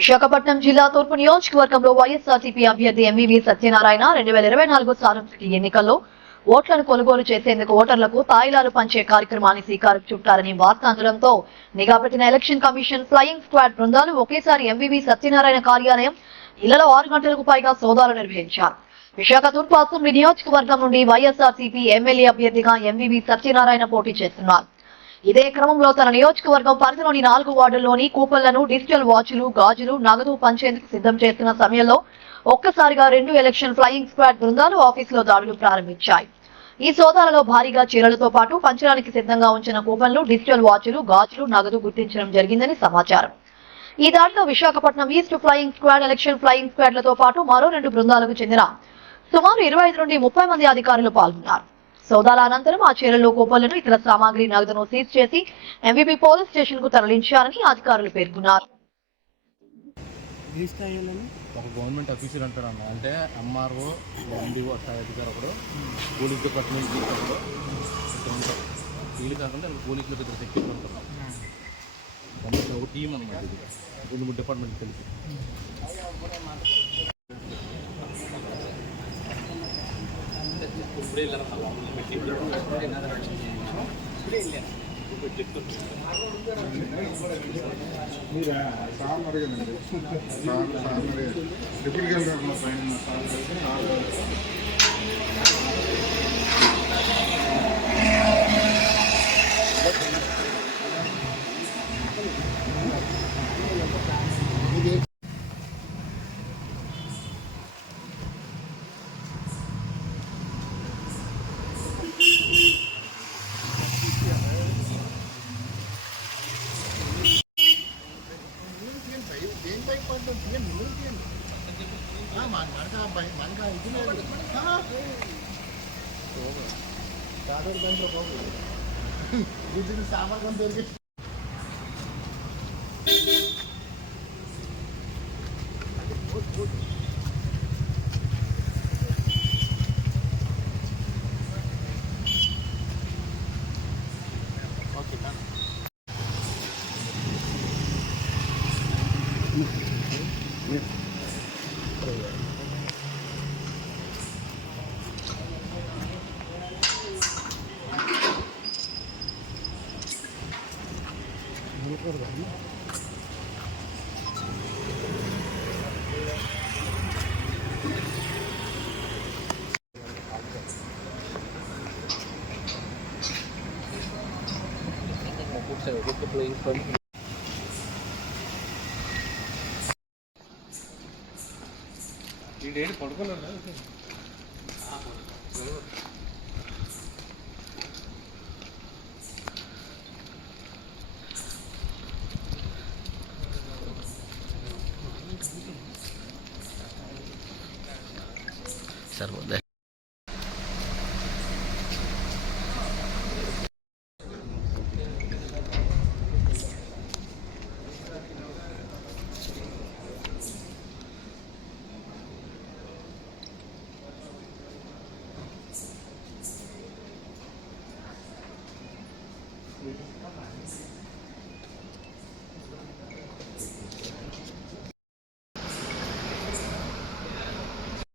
విశాఖపట్నం జిల్లా తూర్పు నియోజకవర్గంలో వైఎస్ఆర్సీపీ అభ్యర్థి ఎంవీవీ సత్యనారాయణ 2024 సార్వత్రిక ఎన్నికల్లో ఓట్లను కొనుగోలు చేసేందుకు ఓటర్లకు తాయిలాలు పంచే కార్యక్రమాన్ని శ్రీకారం చుట్టారని వార్త అందడంతో నిఘా పెట్టిన ఎలక్షన్ కమిషన్ ఫ్లయింగ్ స్క్వాడ్ బృందాలు ఒకేసారి ఎంవీవీ సత్యనారాయణ కార్యాలయం ఇళ్లలో 6 గంటలకు పైగా సోదాలు నిర్వహించారు. విశాఖ తూర్పు అసెంబ్లీ నియోజకవర్గం నుండి వైఎస్ఆర్సీపీ ఎమ్మెల్యే అభ్యర్థిగా ఎంవీవీ సత్యనారాయణ పోటీ చేస్తున్నారు. ఇదే క్రమంలో తన నియోజకవర్గం పరిధిలోని 4 వార్డుల్లోని కూపన్లను డిజిటల్ వాచ్లు, గాజులు, నగదు పంచేందుకు సిద్ధం చేస్తున్న సమయంలో ఒక్కసారిగా 2 ఎలక్షన్ ఫ్లయింగ్ స్క్వాడ్ బృందాలు ఆఫీసులో దాడులు ప్రారంభించాయి. ఈ సోదాలలో భారీగా చీరలతో పాటు పంచడానికి సిద్ధంగా ఉంచిన కూపన్లు, డిజిటల్ వాచ్లు, గాజులు, నగదు గుర్తించడం జరిగిందని సమాచారం. ఈ దాడిలో Visakhapatnam east flying squad, election flying స్క్వాడ్లతో పాటు మరో 2 బృందాలకు చెందిన సుమారు 25 నుండి 30 మంది అధికారులు పాల్గొన్నారు. సోదాల అనంతరం ఆ చీరల్లో కూపన్లను, ఇతర సామాగ్రి, నగదును సీజ్ చేసి ఎంవీపీ పోలీస్ స్టేషన్ కు తరలించారని అధికారులు పేర్కొన్నారు. ఒక గవర్నమెంట్ ఆఫీసర్ అంటారన్న, అంటే ఎంఆర్ఓ, ఎండిఓ స్థాయి అధికారి ఒకడు, పోలీస్ డిపార్ట్మెంట్ ఒకడు ఉంటారు. వీళ్ళు కాకుండా పోలీసులు పెద్ద సెక్యూరిటీ ఉంటారు. ఒక టీం అన్నమాట. ఇది 2-3 డిపార్ట్మెంట్ కలిసి. మీరా సార్ అడిగానండి, డిప్యూటీ కలెక్టర్ పైన సామర్థ్యం దొరికి పడుకోలేదు. సరిపోద్ది.